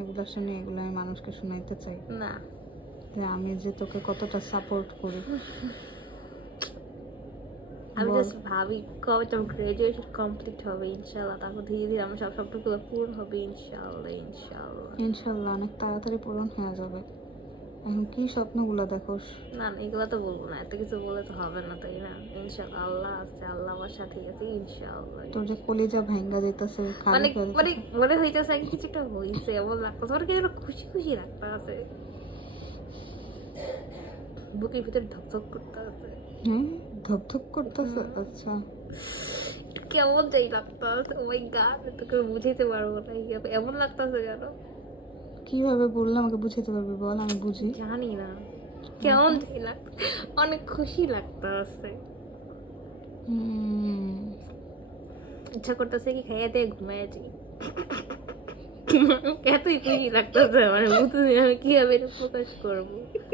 এগুলো শুনি, এগুলো আমি মানুষকে শোনাইতে চাই না, যে আমি যে তোকে কতটা সাপোর্ট করি। আমি বল। জাস্ট ভাবি কবে তো গ্রাজুয়েশন কমপ্লিট হবে ইনশাল্লাহ, তারপর ধীরে ধীরে আমার সব স্বপ্নগুলো পূরণ হবে ইনশাল্লাহ ইনশাল্লাহ। ইনশাল্লাহ অনেক তাড়াতাড়ি পূরণ হয়ে যাবে। এখন কি স্বপ্নগুলো দেখোস? না না, এগুলো তো বলবো না, এত কিছু বলে তো হবে না, তাই না? ইনশাল্লাহ আল্লাহ আছে, আল্লাহ আমার সাথেই আছে ইনশাল্লাহ। তোর যে কলিজা ভাঙ্গা যেতেছে, খালি মানে মানে ফেলতেছে। মনে হইতেছে কি কিছু একটা হয়েছে এমন লাগতেছে, মানে কি যেন খুশি খুশি লাগতে আছে, বুকের ভিতরে ধকধক করতে আছে। হ্যাঁ, ধকধক করতেছে। আচ্ছা, কেমন যাই লাগতে আছে, ও মাই গড, তোকে বুঝাইতে পারবো না এমন লাগতেছে কেন, কিভাবে বললে আমাকে বুঝাতে পারবি বল, আমি বুঝি। জানি না কেমন যাই লাগতে, অনেক খুশি লাগতে আছে। ইচ্ছা করতেছে কি খাইয়া দিয়ে ঘুমাইয়া যাই, এতই খুশি লাগতেছে, মানে বুঝতে আমি কিভাবে এটা প্রকাশ করবো।